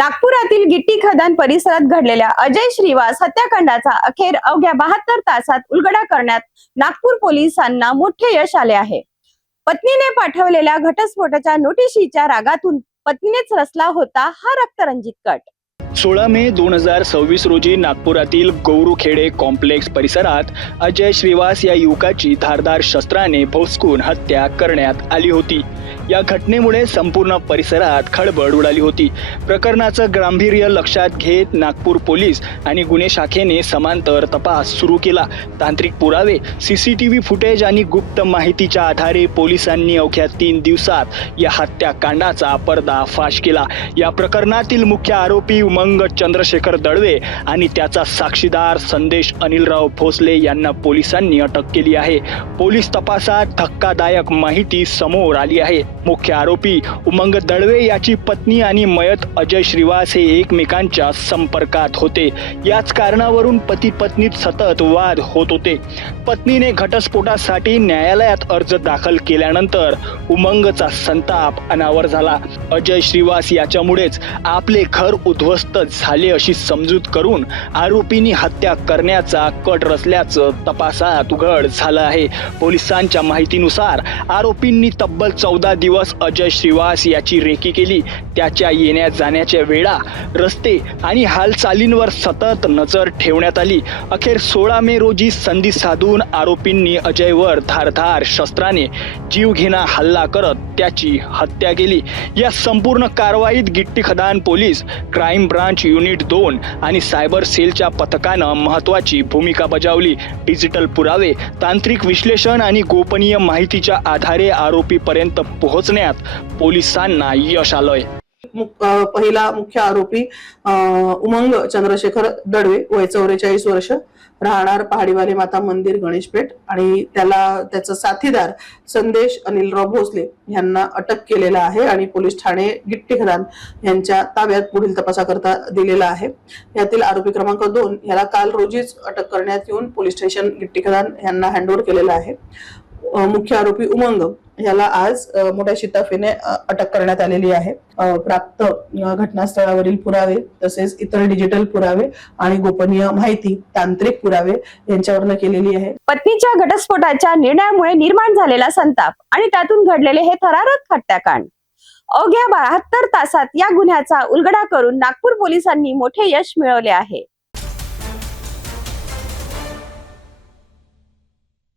नागपुरातील गिट्टी खदान परिसरात घडलेल्या अजय श्रीवास हत्याकांडाचा अखेर अवघ्या 72 तासात उलगडा करण्यात नागपूर पोलिसांना मोठे यश आले आहे। पत्नीने पाठवलेल्या घटस्फोटाच्या नोटिशीच्या रागातून पत्नीनेच रचला होता हा रक्तरंजित कट। 16 मे 2026 रोजी नागपुरातील गौरूखेडे कॉम्प्लेक्स परिसरात अजय श्रीवास या युवकाची धारदार शस्त्राने भोसकून हत्या करण्यात आली होती। या घटनेमुळे संपूर्ण परिसरात खळबळ उडाली होती। प्रकरणाचं गांभीर्य लक्षात घेत नागपूर पोलीस आणि गुन्हे शाखेने समांतर तपास सुरू केला। तांत्रिक पुरावे, सीसीटीव्ही फुटेज आणि गुप्त माहितीच्या आधारे पोलिसांनी अवघ्या 3 दिवसात या हत्याकांडाचा पर्दाफाश केला। या प्रकरणातील मुख्य आरोपी उमंग चंद्रशेखर दळवे आणि त्याचा साक्षीदार संदेश अनिलराव भोसले यांना पोलिसांनी अटक केली आहे। पोलीस तपासात धक्कादायक माहिती समोर आली आहे। मुख्य आरोपी उमंग दळवे याची पत्नी आणि मयत अजय श्रीवास हे एकमेकांच्या संपर्कात होते। याच कारणावरून पती पत्नीत सतत वाद होत होते। पत्नीने घटस्फोटासाठी न्यायालयात अर्ज दाखल केल्यानंतर उमंगचा संताप अनावर झाला। अजय श्रीवास याच्यामुळेच आपले घर उद्ध्वस्त झाले अशी समजूत करून आरोपींनी हत्या करण्याचा कट रचल्याचं तपासात उघड झालं आहे। पोलिसांच्या माहितीनुसार आरोपींनी तब्बल 14 दिवस अजय श्रीवास याची रेकी केली। त्याच्या येण्या जाण्याच्या वेळा, रस्ते आणि हालचालींवर सतत नजर ठेवण्यात आली। अखेर 16 मे रोजी संधी साधून आरोपींनी अजयवर धारदार शस्त्राने जीवघेणा हल्ला करत त्याची हत्या केली। या संपूर्ण कारवाईत गिट्टी खदान पोलीस, क्राईम ब्रांच युनिट 2 आणि सायबर सेलच्या पथकानं महत्त्वाची भूमिका बजावली। डिजिटल पुरावे, तांत्रिक विश्लेषण आणि गोपनीय माहितीच्या आधारे आरोपीपर्यंत पोहोचण्यात पोलिसांना यश आलंय। पहिला मुख्य आरोपी उमंग चंद्रशेखर दळवे, वय 44 वर्ष, राहणार पहाडीवाले माता मंदिर, गणेशपेठ, आणि त्याचा साथीदार संदेश अनिलराव भोसले यांना अटक केलेला आहे आणि पोलीस ठाणे गिट्टी खदान यांच्या ताब्यात पुढील तपासाकरता दिलेला आहे। यातील आरोपी क्रमांक 2 याला काल रोजीच अटक करण्यात येऊन पोलीस स्टेशन गिट्टी खदान यांना हँडओव्हर केलेला आहे। मुख्य आरोपी उमंग याला आज मोठ्या शिताफीने अटक करण्यात आलेली आहे। प्राप्त घटनास्थळावरील पुरावे तसेच इतर डिजिटल पुरावे आणि गोपनीय माहिती, तांत्रिक पुरावे यांच्यावरनं केलेली आहे। पत्नीच्या घटस्फोटाच्या निर्णयामुळे निर्माण झालेला संताप आणि त्यातून घडलेले हे थरारक हत्याकांड अवघ्या 72 तासात या गुन्ह्याचा उलगडा करून नागपूर पोलिसांनी मोठे यश मिळवले आहे।